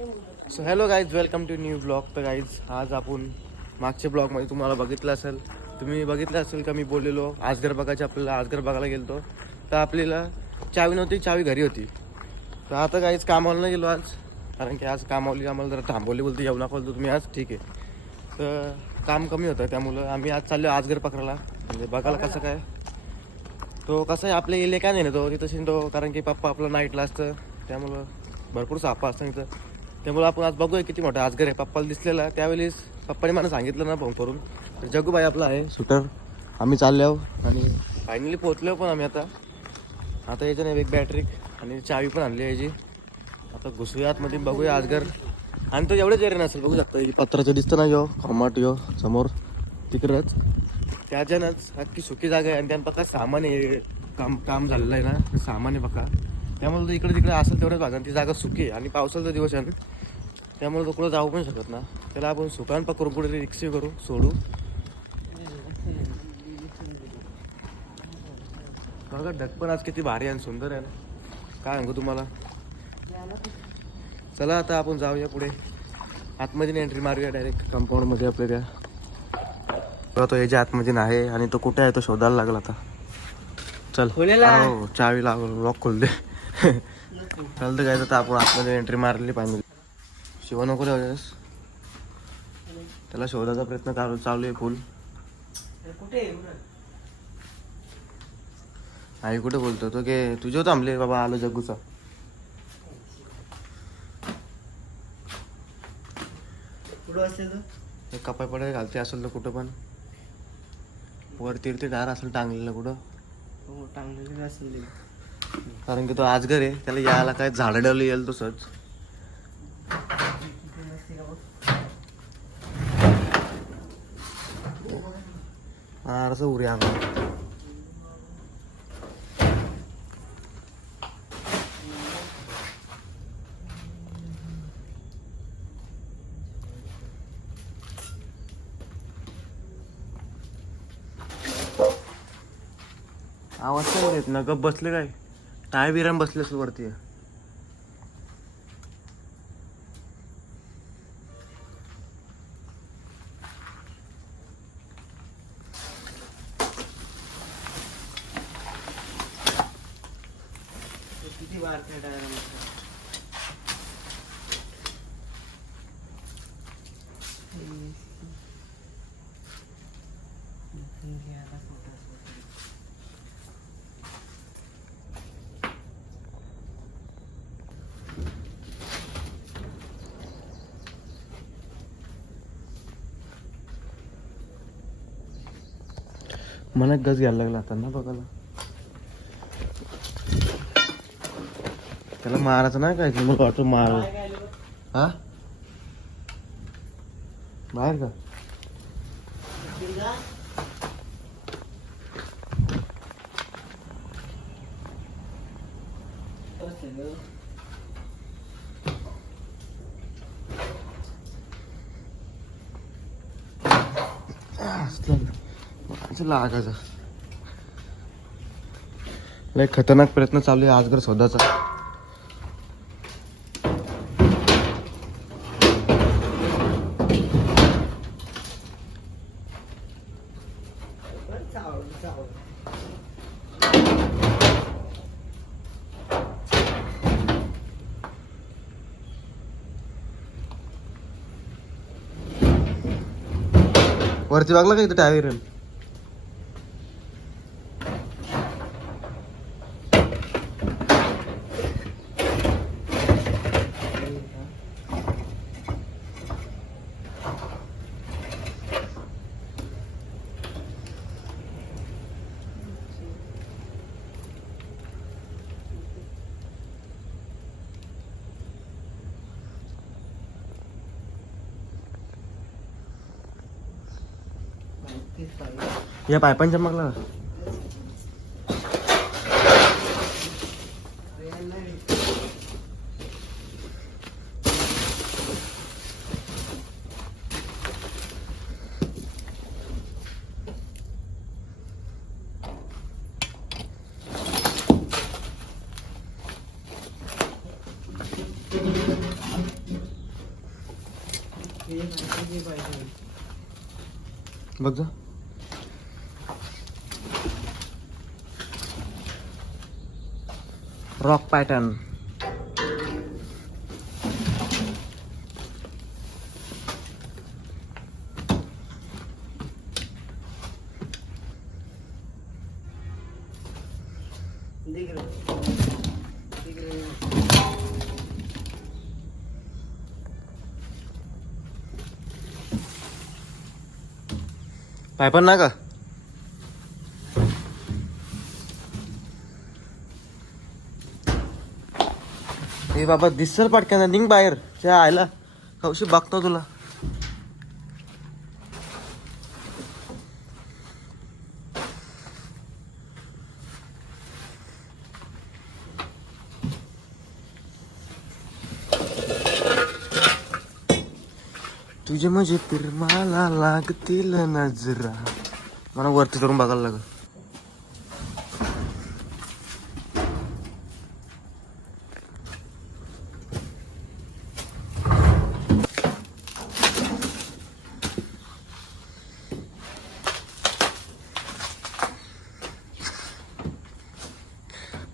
So hello guys welcome to new blog तर guys आज आपण मागच्या ब्लॉगमध्ये तुम्हाला बघितलं असेल. तुम्ही बघितलं असेल का मी बोललेलो? आजगर बघायचे आपल्याला आजगर बघायला गेलो तर आपल्याला चावी नव्हती चावी घरी होती. तर आता गाईज कामाला नाही गेलो आज. कारण की आज कामावली आम्हाला जरा थांबवली बोलते येऊ नका बोलतो तुम्ही आज. ठीक आहे. तर काम कमी होतं त्यामुळं आम्ही आज चाललो आजगर पकडायला. म्हणजे बघायला कसं काय. तो कसं आहे आपल्या इले काय नाही ना तो. तिथं तो कारण की पप्पा आपलं नाईटला असतं. त्यामुळं भरपूर सापा असतं इथं. त्यामुळे आपण आज बघूया किती मोठा आजगर आहे. पप्पाला दिसलेला त्यावेळेस पप्पाने मला सांगितलं ना फोन करून. तर जगूबाई आपला आहे. सुटर आम्ही चाललो आणि फायनली पोहोचलो पण आम्ही आता. आता याच्याने एक बॅटरी आणि चावी पण आणली याची. आता घुसूया आतमध्ये बघूया आजगर आणि तो एवढेच एरिया नसेल बघू शकता. की पत्राचं दिसतं ना यो खमाट यो समोर. तिकडंच. त्याच्यानंच अख्खी सुकी जागा आहे. आणि त्यानं बघा सामान आहे काम काम झालेलं आहे ना. सामान आहे बघा. त्यामुळे तो इकडे तिकडे असेल तेवढ्याच भागात ती जागा सुकी आहे. आणि पावसाचा दिवस आहे त्यामुळे तो कुठं जाऊ पण शकत ना त्याला आपण सुकान पकडून कुठे रिक्षे करू सोडू. बघा ढग पण आज किती भारी आणि सुंदर आहे ना. काय सांगू तुम्हाला? चला आता आपण जाऊया पुढे. आतमध्ये एंट्री मारूया डायरेक्ट कंपाऊंडमध्ये आपल्या त्या. बघा तो याच्या आतमध्ये आहे आणि तो कुठे आहे तो शोधायला लागला आता. चल. हो चावी लागल लॉक खोल दे. चालतं काय तर आपण आतमध्ये एंट्री मारली पाहिजे. शिवा नको ठेवस त्याला शोधायचा प्रयत्न चालू चालू आहे फुल कुठे आई कुठे बोलतो? तो की तुझ्या थांबले बाबा आलो जग्गूचा. तर एक कपाय पडाय घालते असेल तर कुठं पण. वर तिरते डार असेल टांगलेलं कुठं? हो टांगलेलं असेल. कारण की तो आजगर आहे त्याला यायला काय झाडं डवली येईल तसंच असं उरे आम्हाला आवाज काय येत? ना गप बसले काय? काय विराम बसले असेल वरती? मनात मला गज घ्यायला लागला आता ना बघायला. त्याला मारायचं नाही काय मला वाटतं मार. हा? बाहेर का? असलं लागायचा? लय खतरनाक प्रयत्न चालू आहे आजगर स्वतःचा वरती बघला का इथं टायर या पायपांच्या चमकला बघ जा. rock pattern ไปเพิ่นนะก็ ए बाबा दिसल पटकन निघ बाहेर. त्या आयला. हौशी बघतो तुला. तुझे म्हणजे मला लागतील नजरा. मला वरती करून बघायला लागल.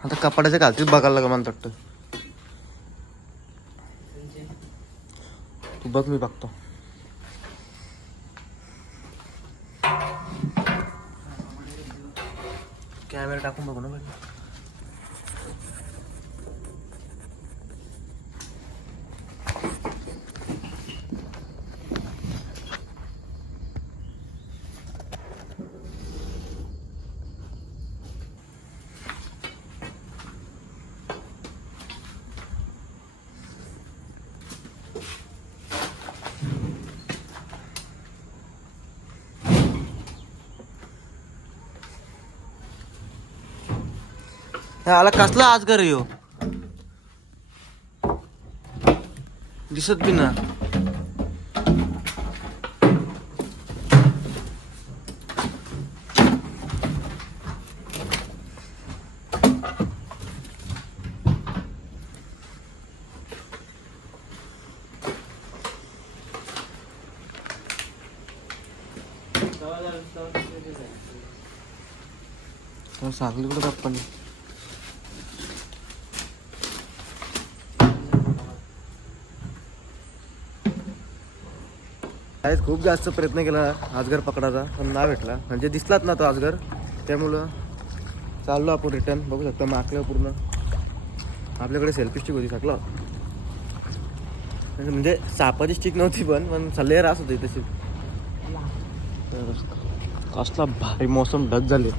आता कपाड्याच्या घालतीच बघायला लागा मला वाटतं. तू बघ मी बघतो. कॅमेरा टाकून बघू ना बघ आला कसला आज कर यो हो? दिसत बी ना. सांगली कुठं आपण आज खूप जास्त प्रयत्न केला आजगर पकडायचा पण नाही भेटला. म्हणजे दिसलाच ना तो आजगर. त्यामुळं चाललो आपण रिटर्न बघू शकतो माकलं पूर्ण. आपल्याकडे सेल्फी स्टिक होती सगळं. म्हणजे सापाची स्टिक नव्हती पण पण सल्ले रास होती तशी कसला भारी मौसम डच झाले.